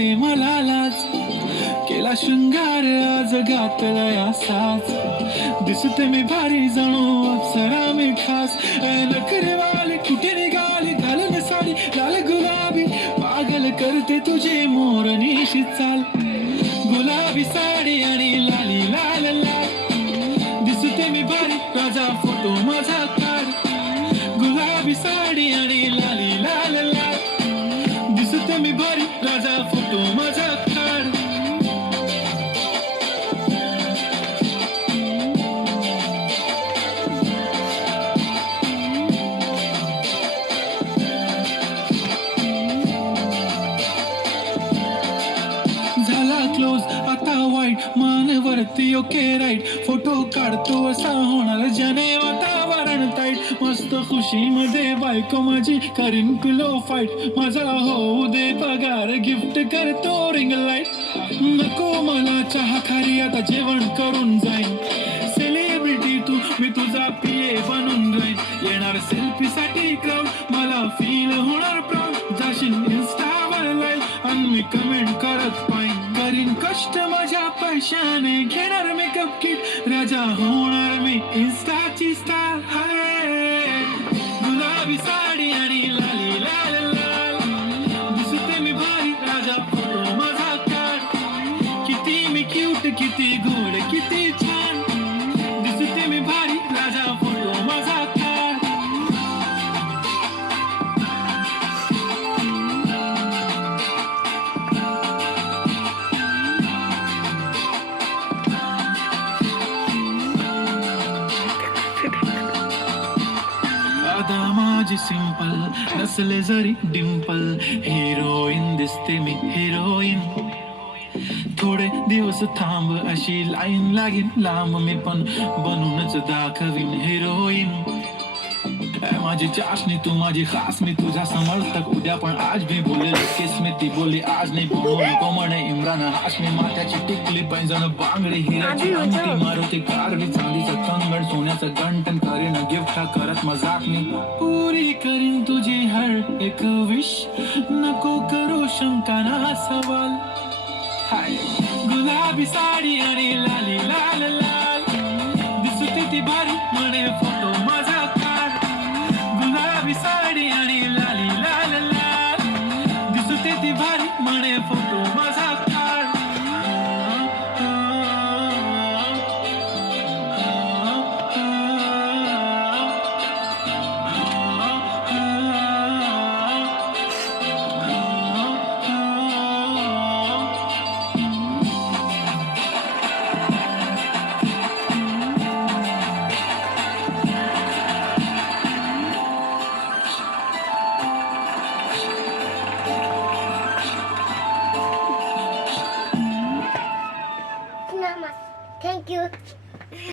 वाटते मला लाज, केला शृंगार आज घातलाय साज, दिसते मी भारी जणू अप्सरा मी खास, नखरेवाली कुठे निघाली घालून साडी लाल गुलाबी, पागल करते तुझे मोरनीशी चाल, गुलाबी साडी आणि लाली लाल लाल, दिसते मी भारी राजा फोटो माझा काढ, गुलाबी साडी आणि लाली लाल लाल, दिसते मी भारी राजा फोटो माझा काढ. झाला क्लोज आता वाईट मानवरती ओके राईट, फोटो काढतो असा होणार जने वातावरण ताईट, मस्त खुशीमध्ये बायको माझी करीन क्लो फाईट, माझा होऊ दे पगार गिफ्ट करतो रिंग लाईट, नको मला चहा खारी आता जेवण करून जाईन, सेलिब्रिटी तू मी तुझा पिये बनून जाईन, येणार सेल्फी साठी क्राऊड मला फील होणार प्राऊड, जाशील इन्स्टावर लाईव्ह आणि मी कमेंट करत पाहिन, करीन कष्ट माझ्या पैशाने घेणार मेकअप किट, राजा होणार मी इन्स्टाची स्टार. हाय गुलाबी साडी आणि लाली लाल लाल, दिसते मी भारी राजा फोटो माझा काढ, किती मी क्यूट किती गोड किती छान, दिसते मी भारी राजा फोटो माझा काढ. आता माझी सिंपल नसले जरी डिंपल, हिरोईन दिसते मी हिरोईन, थोडे दिवस थांब अशी लाईन लागेल लांब, मी पण बनूनच दाखवीन हिरोईन, माझी चाशनी तू माझी खास, मी तुझा समर्थक उद्या पण आज भी बोले केस में ती बोली आज नाही बोलू नको म्हणे इम्रान हाशमी, माथ्याची टिकली पैंजण बांगडी हिराची अंगठी, मारुती कारवी चांदीचं कंगण सोन्याचं गंटन, करीन गिफ्ट करत मजाक मी, पुरी करीन तुझी हर एक विश, नको करू शंका ना सवाल. हाय गुलाबी साडी आणि लाली लाल लाल, दिसते ती भारी म्हणे फोटो माझा काढ, गुलाबी साडी आणि लाली लाल लाल, दिसते ती भारी म्हणे फोटो